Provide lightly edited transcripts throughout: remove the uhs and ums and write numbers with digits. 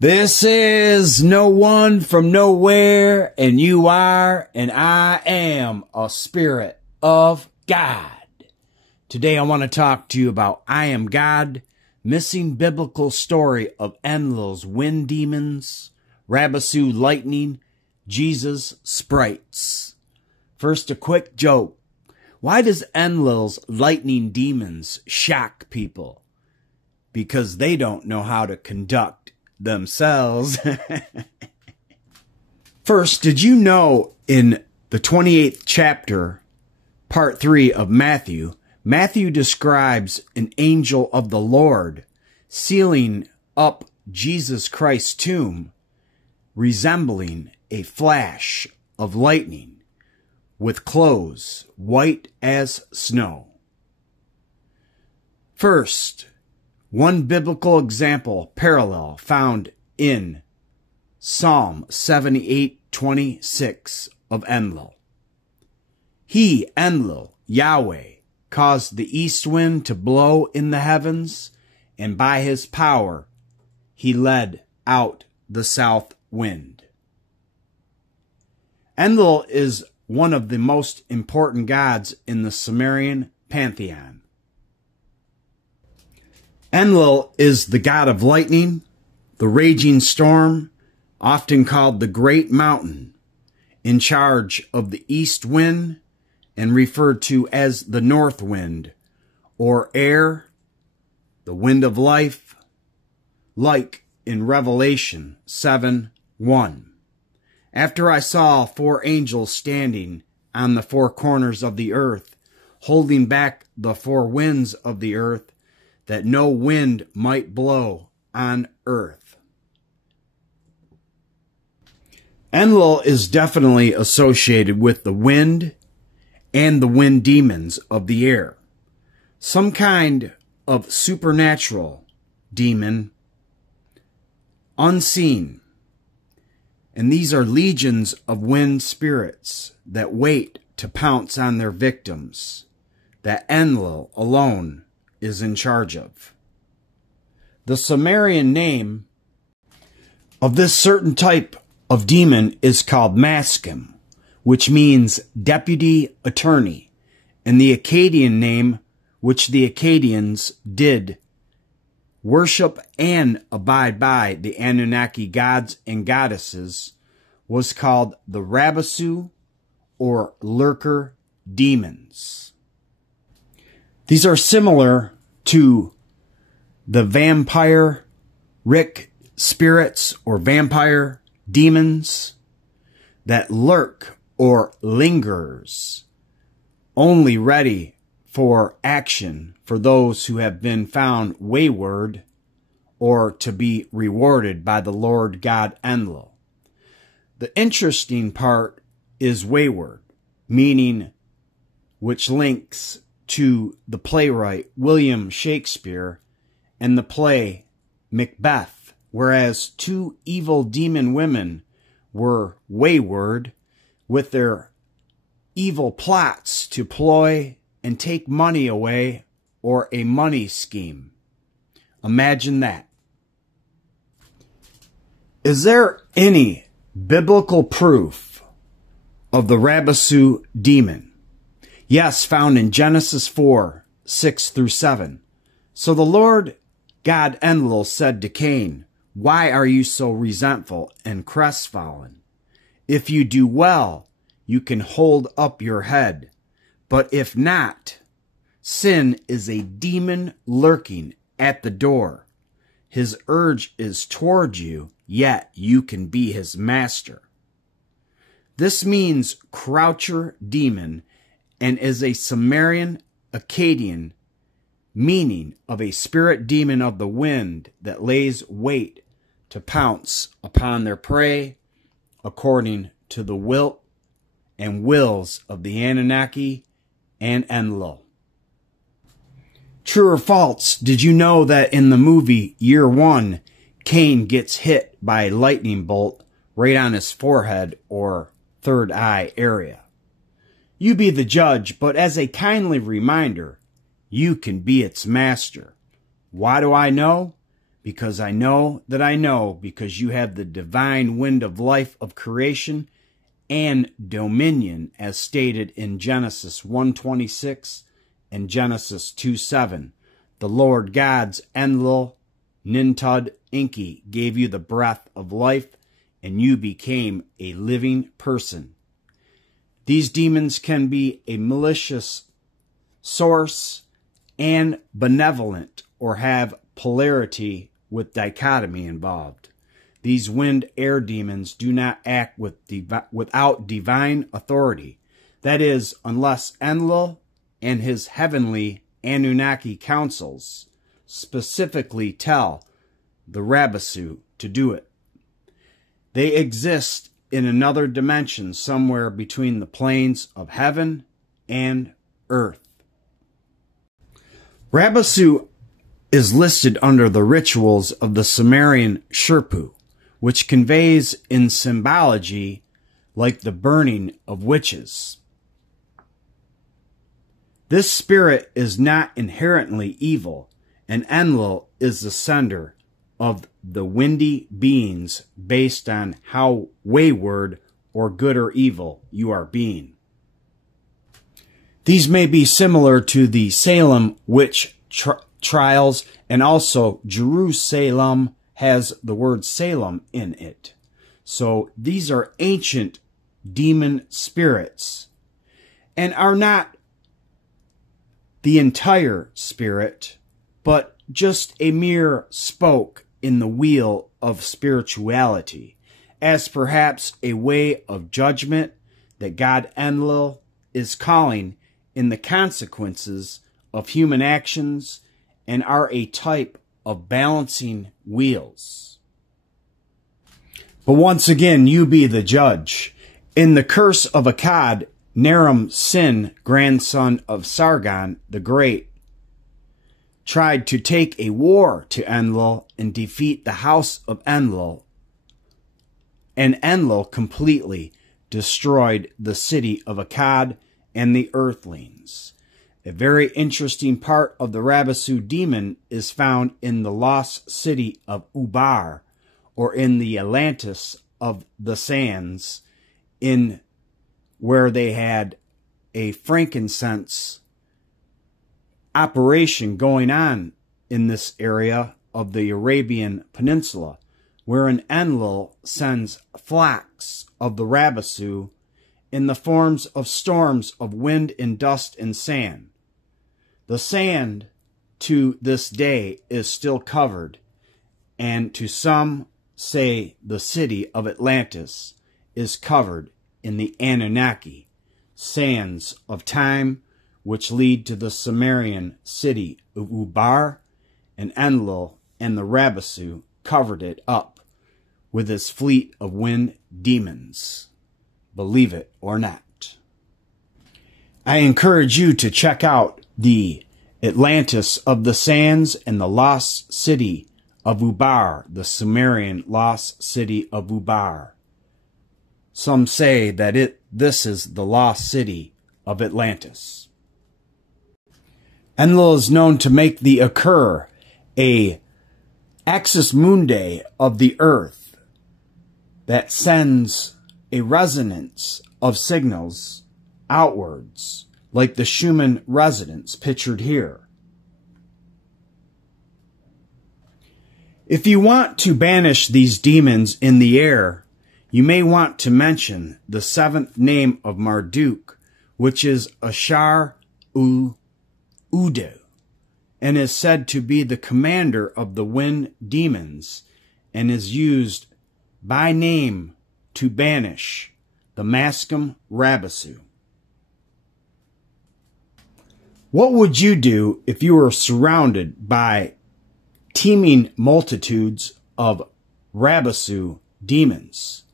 This is no one from nowhere, and you are, and I am a spirit of God. Today I want to talk to you about I Am God, missing biblical story of Enlil's wind demons, Rabisu lightning, Jesus sprites. First, a quick joke. Why does Enlil's lightning demons shock people? Because they don't know how to conduct themselves. First, did you know in the 28th chapter, part 3 of Matthew, Matthew describes an angel of the Lord sealing up Jesus Christ's tomb, resembling a flash of lightning, with clothes white as snow. First, one biblical example parallel found in Psalm 78:26 of Enlil. He, Enlil, Yahweh, caused the east wind to blow in the heavens, and by his power he led out the south wind. Enlil is one of the most important gods in the Sumerian pantheon. Enlil is the god of lightning, the raging storm, often called the Great Mountain, in charge of the east wind and referred to as the north wind, or air, the wind of life, like in Revelation 7:1. After I saw 4 angels standing on the 4 corners of the earth, holding back the 4 winds of the earth, that no wind might blow on earth. Enlil is definitely associated with the wind and the wind demons of the air. Some kind of supernatural demon, unseen. And these are legions of wind spirits that wait to pounce on their victims, that Enlil alone is in charge of. The Sumerian name of this certain type of demon is called Maskim, which means deputy attorney, and the Akkadian name, which the Akkadians did worship and abide by the Anunnaki gods and goddesses, was called the Rabisu or lurker demons. These are similar to the vampire Rick spirits or vampire demons that lurk or lingers, only ready for action for those who have been found wayward or to be rewarded by the Lord God Enlil. The interesting part is wayward, meaning which links to the playwright William Shakespeare and the play Macbeth, whereas 2 evil demon women were wayward with their evil plots to ploy and take money away, or a money scheme. Imagine that. Is there any biblical proof of the Rabisu demon? Yes, found in Genesis 4:6-7. So the Lord God Enlil said to Cain, "Why are you so resentful and crestfallen? If you do well, you can hold up your head. But if not, sin is a demon lurking at the door. His urge is toward you, yet you can be his master." This means croucher demon, and is a Sumerian Akkadian meaning of a spirit demon of the wind that lays wait to pounce upon their prey according to the will and wills of the Anunnaki and Enlil. True or false, did you know that in the movie Year One, Cain gets hit by a lightning bolt right on his forehead or third eye area? You be the judge, but as a kindly reminder, you can be its master. Why do I know? because I know that I know, because you have the divine wind of life of creation and dominion, as stated in Genesis 1:26 and Genesis 2:7. The Lord God's Enlil, Nintud, Enki gave you the breath of life, and you became a living person. These demons can be a malicious source and benevolent, or have polarity with dichotomy involved. These wind-air demons do not act without divine authority. That is, unless Enlil and his heavenly Anunnaki councils specifically tell the Rabisu to do it. They exist in another dimension somewhere between the planes of heaven and earth. Rabisu is listed under the rituals of the Sumerian Sherpu, which conveys in symbology like the burning of witches. This spirit is not inherently evil, and Enlil is the sender of the windy beings based on how wayward or good or evil you are being. These may be similar to the Salem witch trials, and also Jerusalem has the word Salem in it. So these are ancient demon spirits and are not the entire spirit, but just a mere spoke in the wheel of spirituality, as perhaps a way of judgment that God Enlil is calling in the consequences of human actions, and are a type of balancing wheels. But once again, you be the judge. In the Curse of Akkad, Naram Sin, grandson of Sargon the Great, tried to take a war to Enlil and defeat the house of Enlil, and Enlil completely destroyed the city of Akkad and the earthlings. A very interesting part of the Rabisu demon is found in the Lost City of Ubar, or in the Atlantis of the sands, in where they had a frankincense operation going on in this area of the Arabian Peninsula, wherein Enlil sends flocks of the Rabisu in the forms of storms of wind and dust and sand. The sand to this day is still covered, and to some say the city of Atlantis is covered in the Anunnaki sands of time, which lead to the Sumerian city of Ubar, and Enlil and the Rabisu covered it up with his fleet of wind demons. Believe it or not. I encourage you to check out the Atlantis of the Sands and the Lost City of Ubar, the Sumerian Lost City of Ubar. Some say that this is the Lost City of Atlantis. Enlil is known to make the Ekur, a axis mundi of the earth that sends a resonance of signals outwards, like the Schumann resonance pictured here. If you want to banish these demons in the air, you may want to mention the seventh name of Marduk, which is Ashar Udu, and is said to be the commander of the wind demons, and is used by name to banish the Maskim Rabisu. What would you do if you were surrounded by teeming multitudes of Rabisu demons?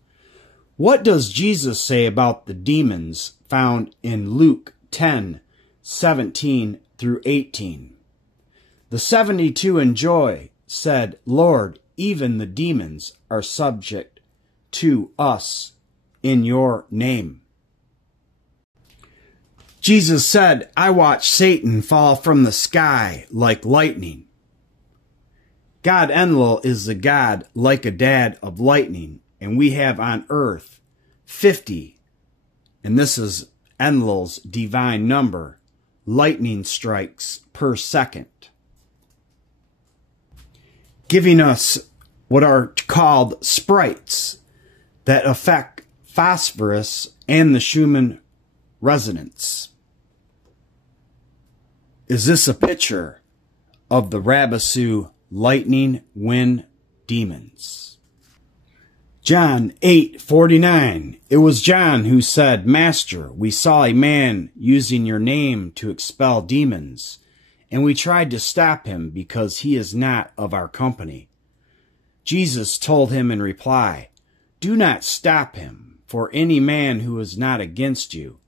What does Jesus say about the demons found in Luke 10:17 through 18? The 72 in joy said, "Lord, even the demons are subject to us in your name." Jesus said, "I watched Satan fall from the sky like lightning." God Enlil is the god like a dad of lightning, and we have on earth 50, and this is Enlil's divine number, lightning strikes per second, giving us what are called sprites that affect phosphorus and the Schumann resonance. Is this a picture of the Rabisu lightning wind demons? John 8:49. It was John who said, Master, we saw a man using your name to expel demons, and we tried to stop him because he is not of our company. Jesus told him in reply, Do not stop him, for any man who is not against you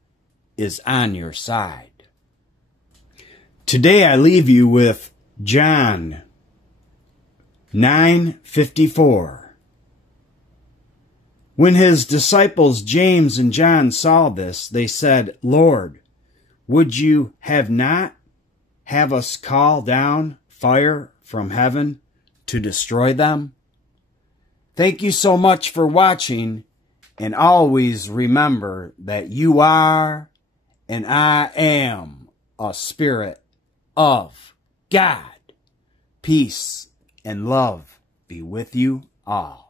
is on your side. Today I leave you with John 9:54. When his disciples James and John saw this, they said, Lord, would you have us call down fire from heaven to destroy them? Thank you so much for watching, and always remember that you are and I am a spirit of God. Peace and love be with you all.